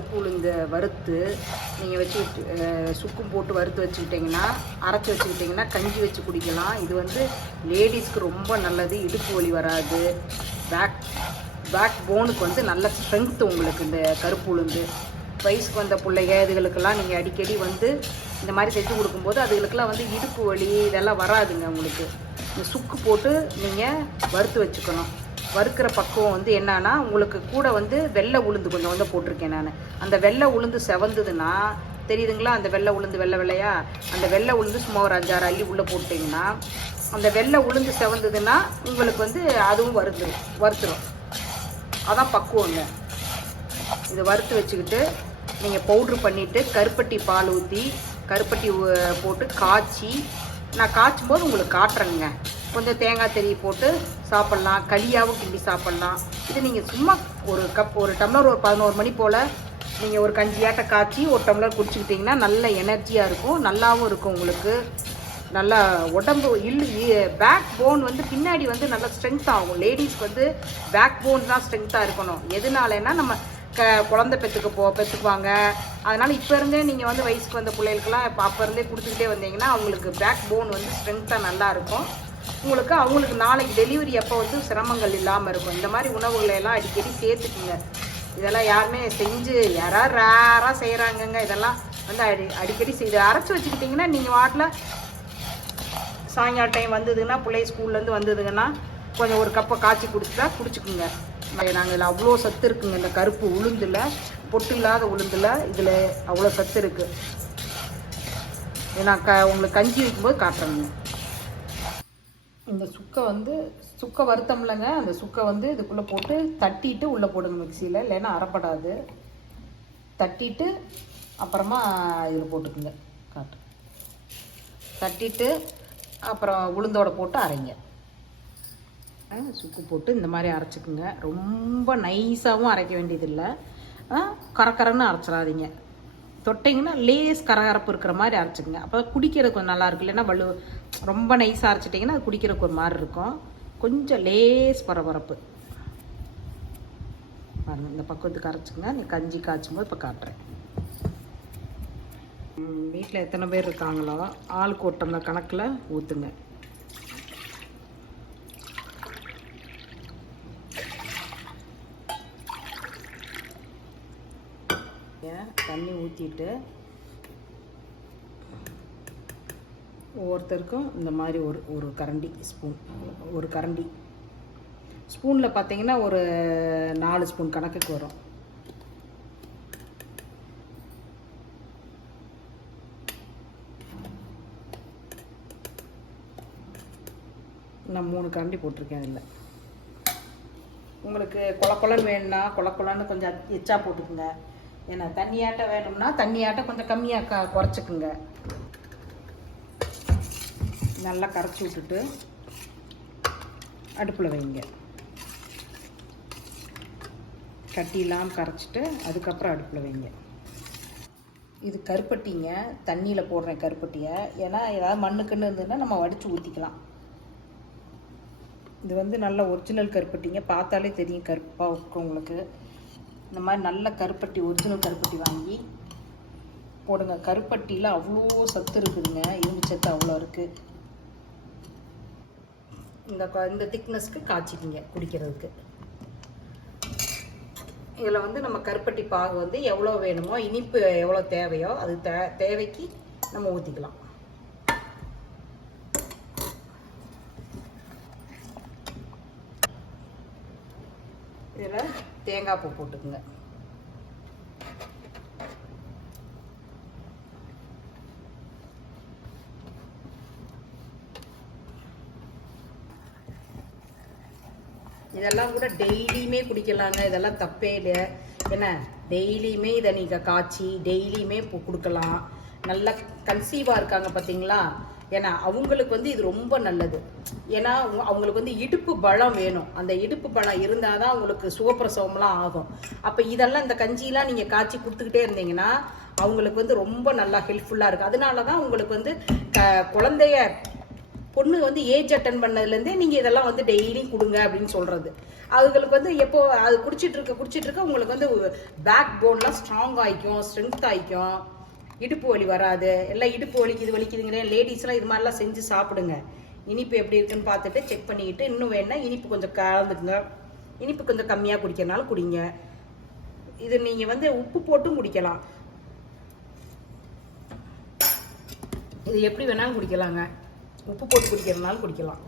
கருப்பு உளுந்து வறுத்து நீங்கள் வச்சு சுக்கும் போட்டு வறுத்து வச்சுக்கிட்டிங்கன்னா, அரைச்சி வச்சுக்கிட்டிங்கன்னா கஞ்சி வச்சு குடிக்கலாம். இது வந்து லேடிஸ்க்கு ரொம்ப நல்லது. இடுப்பு வலி வராது. பேக் போனுக்கு வந்து நல்ல ஸ்ட்ரென்த்து உங்களுக்கு இந்த கருப்பு உளுந்து. வயசுக்கு வந்த பிள்ளைங்க இதுகளுக்கெல்லாம் நீங்கள் அடிக்கடி வந்து இந்த மாதிரி செஞ்சு கொடுக்கும்போது அதுகளுக்கெல்லாம் வந்து இடுப்பு வலி இதெல்லாம் வராதுங்க உங்களுக்கு. இந்த சுக்கு போட்டு நீங்கள் வறுத்து வச்சுக்கணும். வறுக்கிற பக்குவம் வந்து என்னன்னா, உங்களுக்கு கூட வந்து வெள்ளை உளுந்து கொஞ்சம் வந்து போட்டிருக்கேன் நான். அந்த வெள்ளை உளுந்து செவந்ததுன்னா தெரியுதுங்களா, அந்த வெள்ளை உளுந்து வெள்ளையா அந்த வெள்ளை உளுந்து சும்மா ஒரு 5-6 அள்ளி உள்ளே போட்டிங்கன்னா, அந்த வெள்ளை உளுந்து செவந்ததுன்னா உங்களுக்கு வந்து அதுவும் வறுத்துரும். அதான் பக்குவங்க. இதை வறுத்து வச்சுக்கிட்டு நீங்கள் பவுட்ரு பண்ணிவிட்டு கருப்பட்டி பால் ஊற்றி கருப்பட்டி போட்டு காய்ச்சி, நான் காய்ச்சும் போது உங்களுக்கு காட்டுறேங்க. கொஞ்சம் தேங்காய் தெரிய போட்டு சாப்பிட்லாம். களியாகவும் கிண்டி சாப்பிட்லாம். இது நீங்கள் சும்மா ஒரு டம்ளர் ஒரு 11 மணி போல் நீங்கள் ஒரு கஞ்சியாட்ட காய்ச்சி ஒரு டம்ளர் குடிச்சிக்கிட்டிங்கன்னா நல்ல எனர்ஜியாக இருக்கும். நல்லாவும் இருக்கும் உங்களுக்கு. நல்லா உடம்பு பேக் போன் வந்து பின்னாடி வந்து நல்லா ஸ்ட்ரென்த் ஆகும். லேடிஸ்க்கு வந்து பேக் போன் தான் ஸ்ட்ரென்த்தாக இருக்கணும். எதனாலன்னா நம்ம குழந்தை பெற்றுக்குவாங்க. அதனால் இப்போ இருந்தே நீங்கள் வந்து வயசுக்கு வந்த பிள்ளைகளுக்கெல்லாம் அப்போ இருந்தே கொடுத்துக்கிட்டே வந்தீங்கன்னா அவங்களுக்கு பேக் போன் வந்து ஸ்ட்ரென்த்தாக நல்லாயிருக்கும். அவங்களுக்கு நாளைக்கு டெலிவரி அப்போ வந்து சிரமங்கள் இல்லாமல் இருக்கும். இந்த மாதிரி உணவுகளை எல்லாம் அடிக்கடி சேர்த்துக்குங்க. இதெல்லாம் யாருமே யாராவது ரேராக செய்கிறாங்கங்க. இதெல்லாம் வந்து அடிக்கடி செய்து அரைச்சி வச்சுக்கிட்டிங்கன்னா நீங்கள் வாட்டில் சாயங்காலம் டைம் வந்ததுன்னா பிள்ளை ஸ்கூல்லேருந்து வந்ததுங்கன்னா கொஞ்சம் ஒரு கப்பை காய்ச்சி குடிச்சுக்குங்க. நாங்கள் இதில் அவ்வளோ சத்து இருக்குங்க. இந்த கருப்பு உளுந்தில், பொட்டு இல்லாத உளுந்தில் இதில் அவ்வளோ சத்து இருக்குது. நான் உங்களுக்கு கஞ்சி வைக்கும்போது காட்டுறேங்க. இந்த சுக்கை வறுத்தம்லங்க, அந்த சுக்கை வந்து இதுக்குள்ளே போட்டு தட்டிட்டு உள்ளே போடுங்க மிக்சியில், இல்லைன்னா அரைப்படாது. தட்டிட்டு அப்புறமா இதில் போட்டுக்குங்க. தட்டிட்டு அப்புறம் உளுந்தோடு போட்டு அரைங்க. சுக்கு போட்டு இந்த மாதிரி அரைச்சிக்குங்க. ரொம்ப நைஸாகவும் அரைக்க வேண்டியதில்லை. கரக்கரன்னு அரைச்சிடாதீங்க. தொட்டிங்கன்னா லேஸ் கரகரப்பு இருக்கிற மாதிரி அரைச்சிக்கங்க. அப்போ குடிக்கிறதுக்கு கொஞ்சம் நல்லாயிருக்கு. இல்லைன்னா ரொம்ப நைஸாக அரைச்சிட்டிங்கன்னா அது குடிக்கிறதுக்கு ஒரு மாதிரி இருக்கும். கொஞ்சம் லேஸ் பரபரப்பு பாருங்கள். இந்த பக்குவத்துக்கு அரைச்சிக்கங்க. நீ கஞ்சி காய்ச்சும் போது இப்போ காட்டுறேன். வீட்டில் எத்தனை பேர் இருக்காங்களோ ஆளுக்கு ஒரு டம்ளர் கணக்கில் ஊற்றுங்க. தண்ணி ஊற்றிட்டு ஒவ்வொருத்தருக்கும் இந்த மாதிரி ஒரு கரண்டி ஒரு கரண்டி ஸ்பூனில் பார்த்தீங்கன்னா ஒரு 4 ஸ்பூன் கணக்குக்கு வரும். நான் 3 கரண்டி போட்டிருக்கேன். அதில் உங்களுக்கு கொலன்னு வேணும்னா கொலன்னு கொஞ்சம் எச்சா போட்டுக்குங்க. ஏன்னா தண்ணியாட்ட வேணும்னா தண்ணியாட்ட கொஞ்சம் கம்மியாக குறைச்சிக்குங்க. நல்லா கரைச்சி விட்டுட்டு அடுப்பில் வைங்க. கட்டிலாம் கரைச்சிட்டு அதுக்கப்புறம் அடுப்பில் வைங்க. இது கருப்பட்டிங்க. தண்ணியில் போடுறேன் கருப்பட்டியை. ஏன்னா ஏதாவது மண்ணுக்குன்னு இருந்ததுன்னா நம்ம வடித்து ஊற்றிக்கலாம். இது வந்து நல்ல ஒரிஜினல் கருப்பட்டிங்க. பார்த்தாலே தெரியும் கருப்பாக இருக்கும் உங்களுக்கு. இந்த மாதிரி நல்ல கருப்பட்டி, ஒரிஜினல் கருப்பட்டி வாங்கி போடுங்க. கருப்பட்டியில் அவ்வளோ சத்து இருக்குதுங்க. இரும்பு சத்து அவ்வளோ இருக்குது. இந்த திக்னஸ்க்கு காய்ச்சிக்கிங்க குடிக்கிறதுக்கு. இதில் வந்து நம்ம கருப்பட்டி பாகு வந்து எவ்வளோ வேணுமோ, இனிப்பு எவ்வளோ தேவையோ அது தேவைக்கு நம்ம ஊற்றிக்கலாம். இதில் தேங்காய் பூ போட்டுக்குங்க. இதெல்லாம் கூட டெய்லியுமே குடிக்கலாங்க. இதெல்லாம் தப்பே இல்லை. ஏன்னா டெய்லியுமே இதை நீங்கள் காய்ச்சி டெய்லியுமே கொடுக்கலாம். நல்லா கன்சீவாக இருக்காங்க பார்த்தீங்களா? ஏன்னா அவங்களுக்கு வந்து இது ரொம்ப நல்லது. ஏன்னா அவங்களுக்கு வந்து இடுப்பு பலம் வேணும். அந்த இடுப்பு பலம் இருந்தால் தான் அவங்களுக்கு சுகப்பிரசவம்லாம் ஆகும். அப்போ இதெல்லாம் இந்த கஞ்சியெலாம் நீங்கள் காய்ச்சி கொடுத்துக்கிட்டே இருந்தீங்கன்னா அவங்களுக்கு வந்து ரொம்ப நல்லா ஹெல்ப்ஃபுல்லாக இருக்குது. அதனால தான் உங்களுக்கு வந்து குழந்தைய பொண்ணு வந்து ஏஜ் அட்டன் பண்ணதுலேருந்தே நீங்கள் இதெல்லாம் வந்து டெய்லியும் கொடுங்க அப்படின்னு சொல்கிறது. அதுங்களுக்கு வந்து எப்போ அது குடிச்சிட்டு இருக்க உங்களுக்கு வந்து பேக் போன்லாம் ஸ்ட்ராங் ஆகிக்கும், ஸ்ட்ரென்த் ஆகிக்கும், இடுப்பு வலி வராது. எல்லாம் இடுப்பு வலிக்குது வலிக்குதுங்கிற லேடிஸ்லாம் இது மாதிரிலாம் செஞ்சு சாப்பிடுங்க. இனிப்பு எப்படி இருக்குன்னு பார்த்துட்டு செக் பண்ணிக்கிட்டு இன்னும் வேணா இனிப்பு கொஞ்சம் கலந்துக்குங்க. இனிப்பு கொஞ்சம் கம்மியாக குடிக்கிறனால குடிங்க. இது நீங்கள் வந்து உப்பு போட்டும் குடிக்கலாம். இது எப்படி வேணாலும் குடிக்கலாங்க. உப்பு போட்டு குடிக்கிறதுனாலும் குடிக்கலாம்.